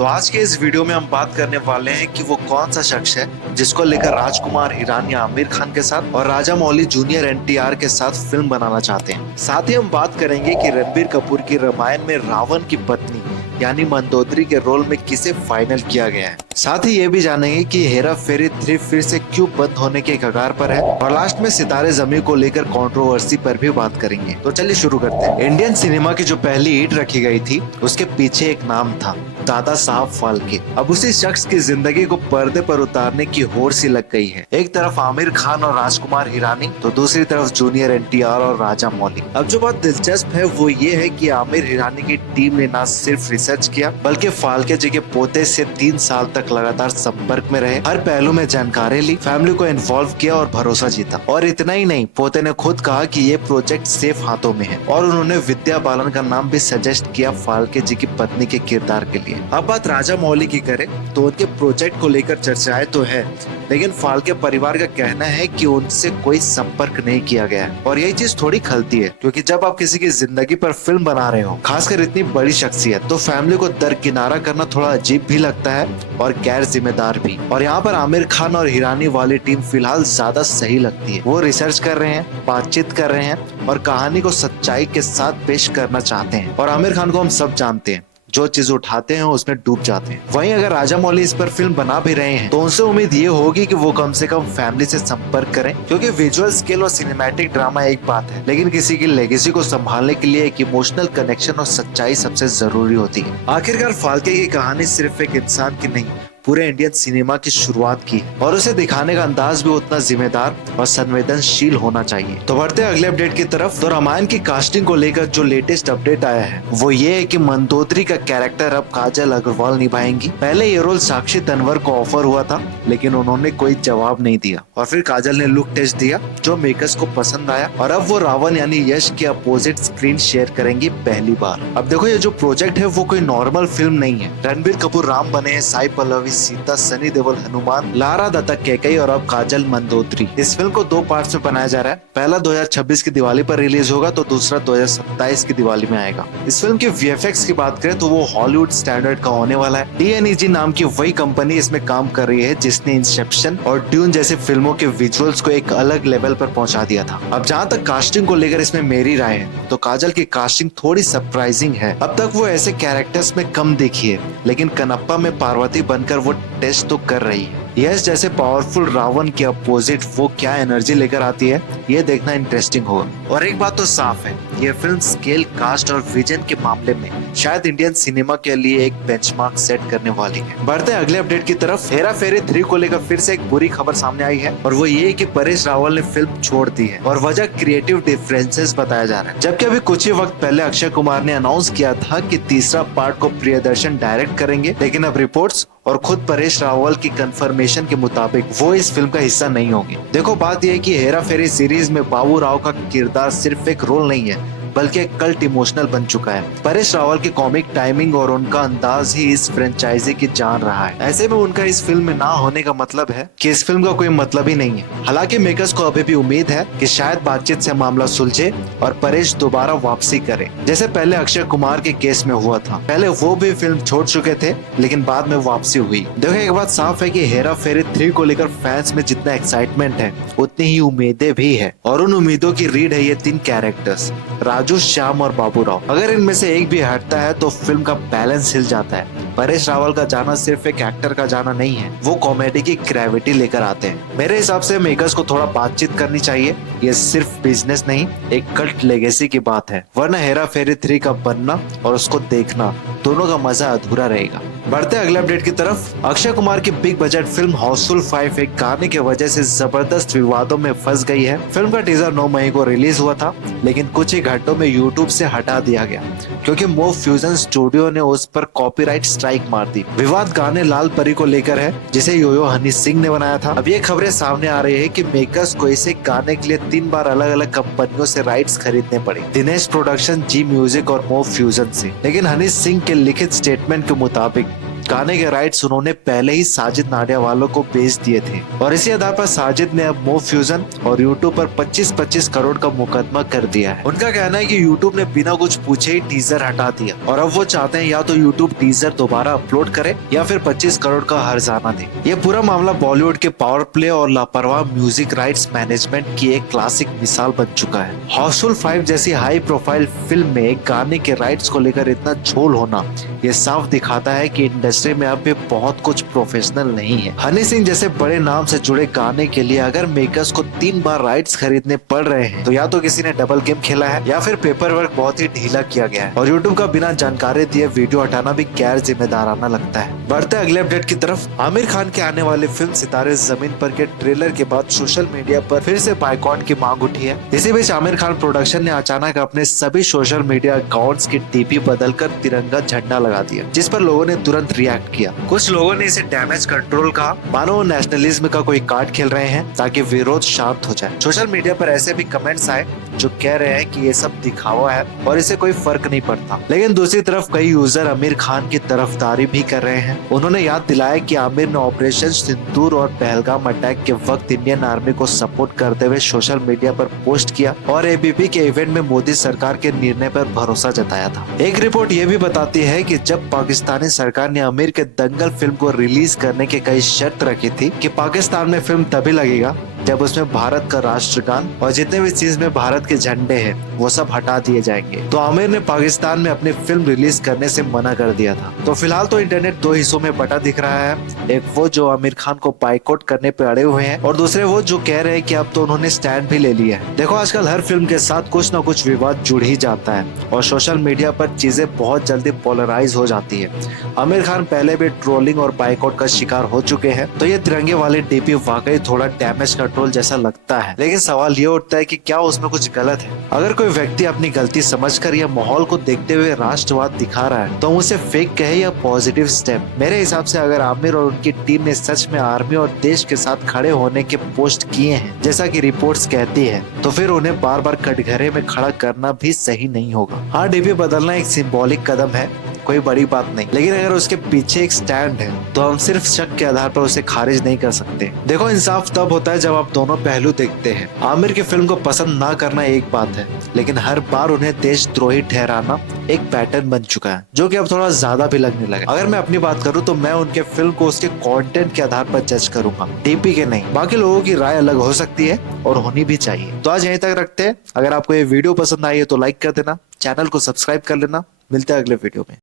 तो आज के इस वीडियो में हम बात करने वाले हैं कि वो कौन सा शख्स है जिसको लेकर राजकुमार हिरानी आमिर खान के साथ और राजा मौली जूनियर एनटीआर के साथ फिल्म बनाना चाहते हैं। साथ ही हम बात करेंगे कि रणबीर कपूर की रामायण में रावण की पत्नी यानी मंदोदरी के रोल में किसे फाइनल किया गया है। साथ ही ये भी जानेंगे कि हेरा फेरी 3 फिर से क्यों बंद होने के कगार पर है और लास्ट में सितारे जमी को लेकर कंट्रोवर्सी पर भी बात करेंगे। तो चलिए शुरू करते हैं। इंडियन सिनेमा की जो पहली ईंट रखी गई थी उसके पीछे एक नाम था, दादा साहब फाल्के। अब उसी शख्स की जिंदगी को पर्दे पर उतारने की होड़ सी लग गई है। एक तरफ आमिर खान और राजकुमार हिरानी तो दूसरी तरफ जूनियर एनटीआर और राजा मौली। अब जो बात दिलचस्प है वो ये है कि आमिर हिरानी की टीम ने न सिर्फ रिसर्च किया बल्कि फाल्के जी के पोते से 3 साल तक लगातार संपर्क में रहे, हर पहलू में जानकारी ली, फैमिली को इन्वॉल्व किया और भरोसा जीता। और इतना ही नहीं, पोते ने खुद कहा कि ये प्रोजेक्ट सेफ हाथों में है और उन्होंने विद्या बालन का नाम भी सजेस्ट किया फाल्के जी की पत्नी के किरदार के लिए। अब बात राजा मौली की करें तो उनके प्रोजेक्ट को लेकर चर्चाएं तो है, लेकिन फाल्के परिवार का कहना है कि उनसे कोई संपर्क नहीं किया गया है। और यही चीज थोड़ी खलती है, क्योंकि जब आप किसी की जिंदगी पर फिल्म बना रहे हो, खासकर इतनी बड़ी शख्सियत, तो फैमिली को दरकिनारा करना थोड़ा अजीब भी लगता है और गैर जिम्मेदार भी। और यहाँ पर आमिर खान और हिरानी वाली टीम फिलहाल ज्यादा सही लगती है। वो रिसर्च कर रहे हैं, बातचीत कर रहे हैं और कहानी को सच्चाई के साथ पेश करना चाहते हैं। और आमिर खान को हम सब जानते हैं, जो चीज उठाते हैं उसमें डूब जाते हैं। वहीं अगर राजा मौली इस पर फिल्म बना भी रहे हैं तो उनसे उम्मीद ये होगी कि वो कम से कम फैमिली से संपर्क करें, क्योंकि विजुअल स्केल और सिनेमैटिक ड्रामा एक बात है, लेकिन किसी की लेगेसी को संभालने के लिए एक इमोशनल कनेक्शन और सच्चाई सबसे जरूरी होती है। आखिरकार फाल्के की कहानी सिर्फ एक इंसान की नहीं, पूरे इंडियन सिनेमा की शुरुआत की और उसे दिखाने का अंदाज भी उतना जिम्मेदार और संवेदनशील होना चाहिए। तो बढ़ते हैं अगले अपडेट की तरफ। तो रामायण की कास्टिंग को लेकर जो लेटेस्ट अपडेट आया है वो ये है कि मंदोदरी का कैरेक्टर अब काजल अग्रवाल निभाएंगी। पहले ये रोल साक्षी तन्वर को ऑफर हुआ था, लेकिन उन्होंने कोई जवाब नहीं दिया और फिर काजल ने लुक टेस्ट दिया जो मेकर्स को पसंद आया और अब वो रावण यानी यश के अपोजिट स्क्रीन शेयर करेंगी पहली बार। अब देखो, ये जो प्रोजेक्ट है वो कोई नॉर्मल फिल्म नहीं है। रणबीर कपूर राम बने हैं, साई पल्लवी सीता, सनी देओल हनुमान, लारा दत्ता कैकेयी और अब काजल मंदोदरी। इस फिल्म को 2 पार्ट्स में बनाया जा रहा है। पहला 2026 की दिवाली पर रिलीज होगा तो दूसरा 2027 की दिवाली में आएगा। इस फिल्म के वीएफएक्स की बात करें तो वो हॉलीवुड स्टैंडर्ड का होने वाला है। डीएनईजी नाम की वही कंपनी इसमें काम कर रही है जिसने इंसेप्शन और ड्यून जैसे फिल्मों के विजुअल्स को एक अलग लेवल पर पहुंचा दिया था। अब जहां तक कास्टिंग को लेकर इसमें मेरी राय है तो काजल की कास्टिंग थोड़ी सरप्राइजिंग है। अब तक वो ऐसे कैरेक्टर्स में कम देखी है, लेकिन कनप्पा में पार्वती बनकर वो टेस्ट तो कर रही है। यस जैसे पावरफुल रावण के अपोजिट वो क्या एनर्जी लेकर आती है, ये देखना इंटरेस्टिंग होगा। और एक बात तो साफ है, ये फिल्म स्केल, कास्ट और विजन के मामले में शायद इंडियन सिनेमा के लिए एक बेंचमार्क सेट करने वाली है। बढ़ते हैं अगले अपडेट की तरफ। हेरा फेरी 3 को लेकर फिर से एक बुरी खबर सामने आई है और वो ये कि परेश रावल ने फिल्म छोड़ दी है और वजह क्रिएटिव डिफरेंसेस बताया जा रहा है। जबकि अभी कुछ ही वक्त पहले अक्षय कुमार ने अनाउंस किया था कि तीसरा पार्ट को प्रियदर्शन डायरेक्ट करेंगे, लेकिन अब रिपोर्ट्स और खुद परेश रावल की कंफर्मेशन के मुताबिक वो इस फिल्म का हिस्सा नहीं होंगे। देखो, बात यह है कि हेरा फेरी सीरीज में बाबू राव का किरदार सिर्फ एक रोल नहीं है बल्कि एक कल्ट इमोशनल बन चुका है। परेश रावल की कॉमिक टाइमिंग और उनका अंदाज ही इस फ्रेंचाइजी की जान रहा है। ऐसे में उनका इस फिल्म में ना होने का मतलब है कि इस फिल्म का कोई मतलब ही नहीं है। हालांकि मेकर्स को अभी भी उम्मीद है कि शायद बातचीत से मामला सुलझे और परेश दोबारा वापसी करे, जैसे पहले अक्षय कुमार के केस में हुआ था। पहले वो भी फिल्म छोड़ चुके थे लेकिन बाद में वापसी हुई। देखो, एक बात साफ है कि हेरा फेरी 3 को लेकर फैंस में जितना एक्साइटमेंट है उतनी ही उम्मीदें भी है और उन उम्मीदों की रीड है ये 3 कैरेक्टर्स, राजू, श्याम और बाबू राव। अगर इनमें से एक भी हटता है तो फिल्म का बैलेंस हिल जाता है। परेश रावल का जाना सिर्फ एक एक्टर का जाना नहीं है, वो कॉमेडी की ग्रेविटी लेकर आते हैं। मेरे हिसाब से मेकर्स को थोड़ा बातचीत करनी चाहिए। ये सिर्फ बिजनेस नहीं, एक कल्ट लेगेसी की बात है, वरना हेरा फेरी 3 का बनना और उसको देखना दोनों का मजा अधूरा रहेगा। बढ़ते अगले अपडेट की तरफ। अक्षय कुमार की बिग बजट फिल्म हाउसफुल 5 एक गाने की वजह से जबरदस्त विवादों में फंस गई है। फिल्म का टीजर 9 मई को रिलीज हुआ था, लेकिन कुछ ही घंटों में यूट्यूब से हटा दिया गया क्योंकि मो फ्यूजन स्टूडियो ने उस पर कॉपीराइट स्ट्राइक मार दी। विवाद गाने लाल परी को लेकर है जिसे योयो हनी सिंह ने बनाया था। अब ये खबरें सामने आ रही है कि मेकर्स को इसे गाने के लिए 3 बार अलग अलग कंपनियों से राइट्स खरीदने पड़े, दिनेश प्रोडक्शन, जी म्यूजिक और मो फ्यूजन से। लेकिन हनी सिंह के लिखित स्टेटमेंट के मुताबिक गाने के राइट्स उन्होंने पहले ही साजिद नाडियावाला को बेच दिए थे और इसी आधार पर साजिद ने अब मूव फ्यूजन और यूट्यूब पर 25-25 करोड़ का मुकदमा कर दिया है। उनका कहना है कि यूट्यूब ने बिना कुछ पूछे ही टीजर हटा दिया और अब वो चाहते हैं या तो यूट्यूब टीजर दोबारा अपलोड करे या फिर 25 करोड़ का हर्जाना दे। ये पूरा मामला बॉलीवुड के पावर प्ले और लापरवाह म्यूजिक राइट्स मैनेजमेंट की एक क्लासिक मिसाल बन चुका है। हाउसफुल 5 जैसी हाई प्रोफाइल फिल्म में गाने के राइट्स को लेकर इतना झोल होना ये साफ दिखाता है कि इंडस्ट्री में अब भी बहुत कुछ प्रोफेशनल नहीं है। हनी सिंह जैसे बड़े नाम से जुड़े गाने के लिए अगर मेकर्स को 3 बार राइट्स खरीदने पड़ रहे हैं तो या तो किसी ने डबल गेम खेला है या फिर पेपर वर्क बहुत ही ढीला किया गया है और यूट्यूब का बिना जानकारी दिए वीडियो हटाना भी गैर जिम्मेदाराना लगता है। बढ़ते अगले अपडेट की तरफ, आमिर खान के आने वाले फिल्म सितारे जमीन पर के ट्रेलर के बाद सोशल मीडिया पर फिर से बाइकॉट की मांग उठी है। इसी बीच आमिर खान प्रोडक्शन ने अचानक अपने सभी सोशल मीडिया अकाउंट्स की डीपी बदलकर तिरंगा झंडा लगा दिया, जिस पर लोगों ने तुरंत रिएक्ट किया। कुछ लोगों ने इसे डैमेज कंट्रोल कहा, मानो वो नेशनलिज्म का कोई कार्ड खेल रहे हैं ताकि विरोध शांत हो जाए। सोशल मीडिया पर ऐसे भी कमेंट्स आए जो कह रहे हैं कि ये सब दिखावा है और इसे कोई फर्क नहीं पड़ता। लेकिन दूसरी तरफ कई यूजर आमिर खान की तरफदारी भी कर रहे हैं। उन्होंने याद दिलाया कि आमिर ने ऑपरेशन सिंदूर और पहलगाम अटैक के वक्त इंडियन आर्मी को सपोर्ट करते हुए सोशल मीडिया पर पोस्ट किया और एबीपी के इवेंट में मोदी सरकार के निर्णय पर भरोसा जताया था। एक रिपोर्ट ये भी बताती है कि जब पाकिस्तानी सरकार ने आमिर के दंगल फिल्म को रिलीज करने के कई शर्त रखी थी कि पाकिस्तान में फिल्म तभी लगेगा जब उसमें भारत का राष्ट्रगान और जितने भी चीज में भारत के झंडे हैं वो सब हटा दिए जाएंगे। तो आमिर ने पाकिस्तान में अपनी फिल्म रिलीज करने से मना कर दिया था। तो फिलहाल तो इंटरनेट 2 हिस्सों में बटा दिख रहा है, एक वो जो आमिर खान को बाइकआउट करने पे अड़े हुए हैं और दूसरे वो जो कह रहे हैं कि अब तो उन्होंने स्टैंड भी ले लिया है। देखो आजकल हर फिल्म के साथ कुछ न कुछ विवाद जुड़ ही जाता है और सोशल मीडिया पर चीजें बहुत जल्दी पोलराइज हो जाती है। आमिर खान पहले भी ट्रोलिंग और बाइकआउट का शिकार हो चुके हैं, तो ये तिरंगे वाली डीपी वाकई थोड़ा डैमेज कंट्रोल जैसा लगता है। लेकिन सवाल ये उठता है कि क्या उसमें कुछ गलत है? अगर कोई व्यक्ति अपनी गलती समझकर या माहौल को देखते हुए राष्ट्रवाद दिखा रहा है तो उसे फेक कहे या पॉजिटिव स्टेप? मेरे हिसाब से अगर आमिर और उनकी टीम ने सच में आर्मी और देश के साथ खड़े होने के पोस्ट किए हैं जैसा कि रिपोर्ट्स कहती है, तो फिर उन्हें बार बार कटघरे में खड़ा करना भी सही नहीं होगा। हाँ, डीपी बदलना एक सिंबॉलिक कदम है, कोई बड़ी बात नहीं, लेकिन अगर उसके पीछे एक स्टैंड है तो हम सिर्फ शक के आधार पर उसे खारिज नहीं कर सकते। देखो इंसाफ तब होता है जब आप दोनों पहलू देखते हैं। आमिर की फिल्म को पसंद ना करना एक बात है, लेकिन हर बार उन्हें देशद्रोही ठहराना एक पैटर्न बन चुका है जो कि अब थोड़ा ज्यादा भी लगने लगा। अगर मैं अपनी बात करूं तो मैं उनके फिल्म को उसके कंटेंट के आधार पर जज करूंगा, डीपी के नहीं। बाकी लोगों की राय अलग हो सकती है और होनी भी चाहिए। तो आज यहीं तक रखते हैं। अगर आपको ये वीडियो पसंद आई है तो लाइक कर देना, चैनल को सब्सक्राइब कर लेना। मिलते हैं अगले वीडियो में।